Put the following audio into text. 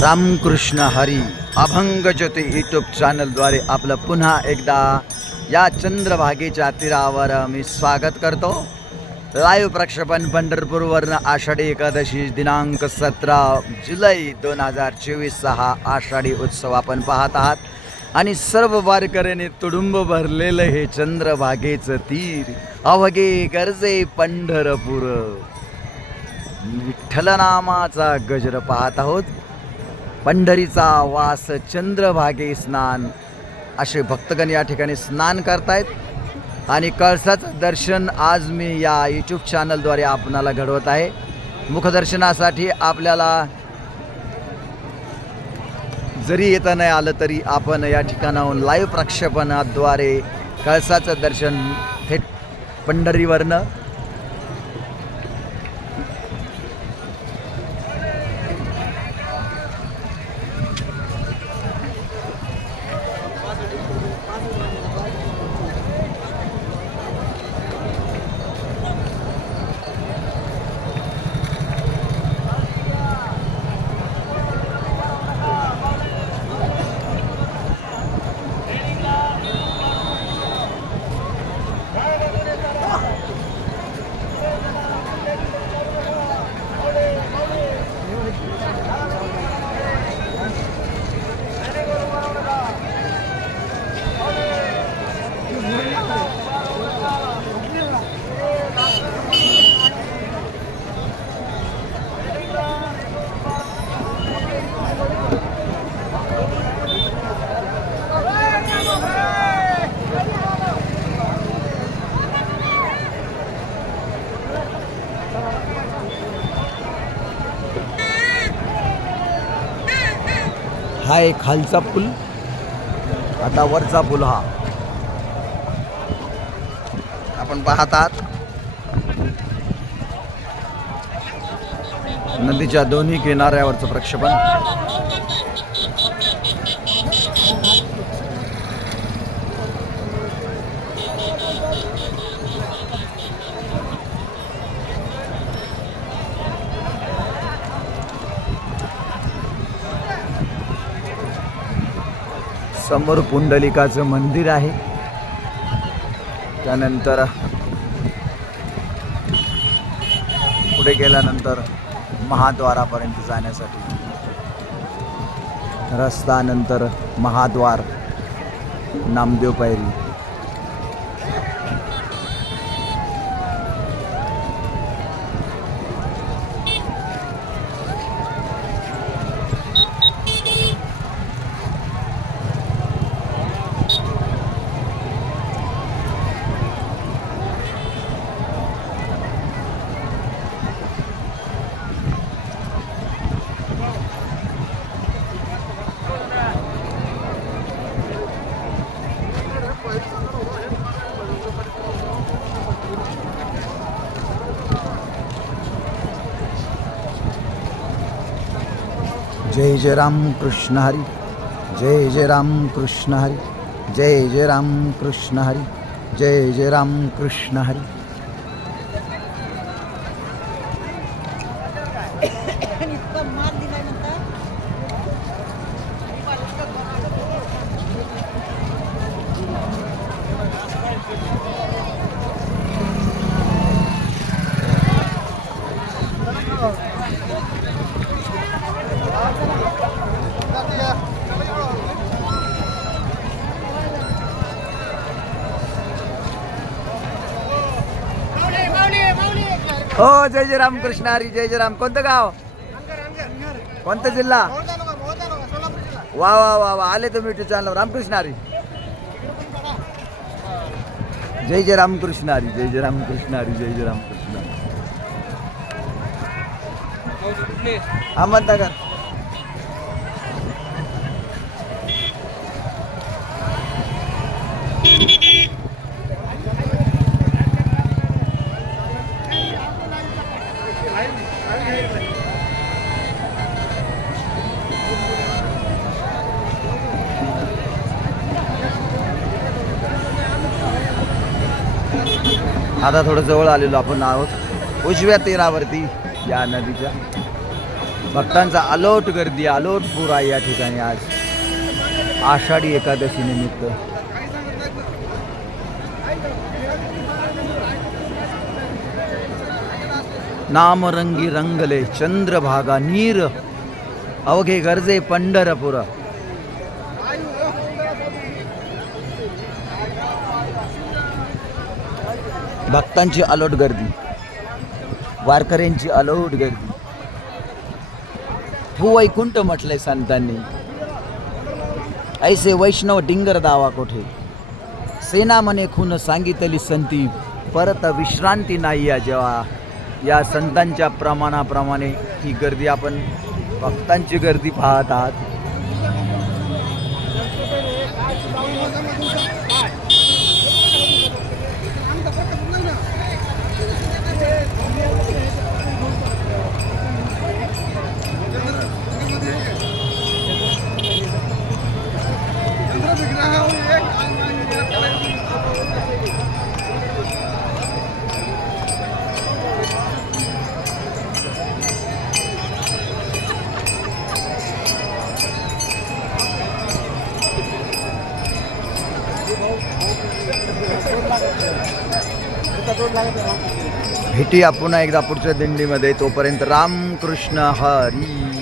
रामकृष्ण हरी अभंग ज्योती यूट्यूब चॅनलद्वारे आपलं पुन्हा एकदा या चंद्रभागेच्या तीरावर मी स्वागत करतो. लाईव्ह प्रक्षेपण पंढरपूरवरनं आषाढी एकादशी दिनांक 17 जुलै 2024 हा आषाढी उत्सव आपण पाहत आहात. आणि सर्व वारकऱ्यांनी तुडुंब भरलेलं हे चंद्रभागेचं तीर अवघे गरजे पंढरपूर. विठ्ठल नामाचा गजर पाहत आहोत. पंढरीचा वास चंद्रभागे स्नान असे भक्तगण या ठिकाणी स्नान करतायत. आणि कळसाचं दर्शन आज मी या यूट्यूब चॅनलद्वारे आपणाला घडवत आहे. मुखदर्शनासाठी आपल्याला जरी येता नाही आलं तरी आपण या ठिकाणाहून लाईव्ह प्रक्षेपणाद्वारे कळसाचं दर्शन थेट पंढरीवरनं हा एक खालचा पूल, आता वरचा पूल हा आपण पाहत आहात. नदीच्या दोन्ही किनाऱ्यावरचं प्रक्षेपण. समोर पुंडलिकाचं मंदिर आहे. त्यानंतर पुढे गेल्यानंतर महाद्वारापर्यंत जाण्यासाठी रस्ता, नंतर महाद्वार, नामदेव पायरी. जय जय राम कृष्ण हरी, जय जय राम कृष्ण हरी, जय जय राम कृष्ण हरी, जय जय राम कृष्ण हरी. हो जय जय राम कृष्ण हरी, जय जय राम. कोणतं गाव, कोणता जिल्हा? वा वा वा वा, आले तुम्ही यूट्यूब चॅनल रामकृष्ण हरी. जय जय राम कृष्ण हरी, जय जय राम कृष्ण हरी, जय जय राम कृष्ण हरी. अहमदनगर. आता थोडं जवळ आलेलो आपण आहोत उजव्या तीरावरती या नदीच्या. भक्तांचा अलोट गर्दी, अलोट पूर आहे या ठिकाणी आज आषाढी एकादशी निमित्त. नामरंगी रंगले चंद्रभागा नीर, अवघे गरजे पंढरपुर. भक्तांची अलोट गर्दी, वारकऱ्यांची अलोट गर्दी. भूवैकुंठ म्हटलंय संतांनी. ऐसे वैष्णव डिंगर दावा कोठे, सेना मने खून सांगितली संती, परत विश्रांती नाही या. जेव्हा या संतांच्या प्रमाणाप्रमाणे ही गर्दी, आपण भक्तांची गर्दी पाहत आहात. भेटूया पुन्हा एकदा पुढच्या दिंडीमध्ये. तोपर्यंत रामकृष्ण हरी.